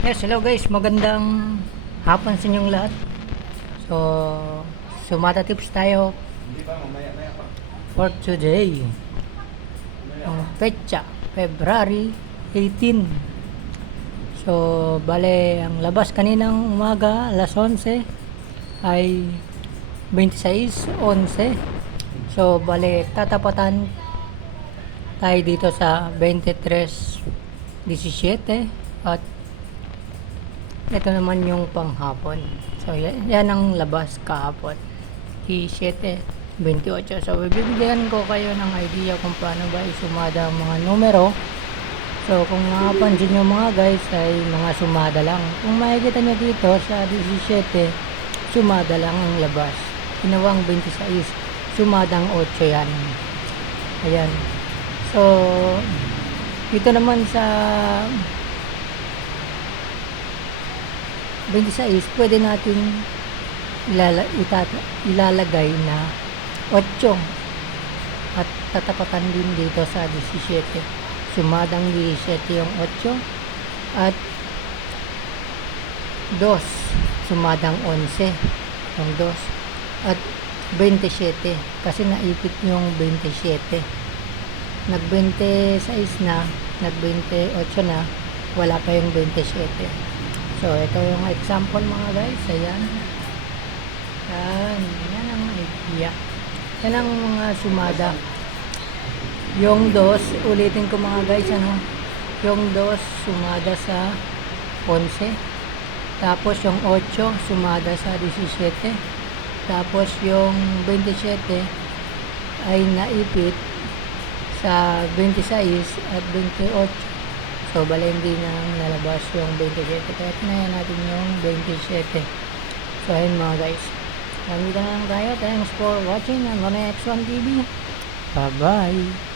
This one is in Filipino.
Yes, hello guys. Magandang hapon sa inyong lahat. So, sumata tips tayo for today. Ang petsa, February 18. So, bale, ang labas kaninang umaga, alas 11, ay 26-11. So, bale, tatapatan tayo dito sa 23-17 at ito naman yung panghapon. So, yan, yan ang labas kahapon. 17, 28. So, bibigyan ko kayo ng idea kung paano ba isumada ang mga numero. So, kung makapansin nyo mga guys, ay mga sumada lang. Kung makikita nyo dito sa 17, sumada lang ang labas. Ginawang 26, sumadang 8 yan. Ayan. So, dito naman sa 26, pwede natin ilalagay na 8 at tatapatan din dito sa 17 sumadang 17 yung 8 at 2 sumadang 11 yung 2 at 27 kasi naipit yung 27 nag 26 na nag 28 na wala pa yung 27 So, ito yung example mga guys. Ayan. Yan. Yan ang idea. Yan ang mga sumada. Yung dos, ulitin ko mga guys, ano? Yung dos, sumada sa 11. Tapos yung 8, sumada sa 17. Tapos yung 27 ay naipit sa 26 at 28. So, bala hindi na nalabas yung 27. Kaya tinayan natin yung 27. So, ayun mga guys. Nandito na lang tayo. Thanks for watching on the next one TV. Bye-bye.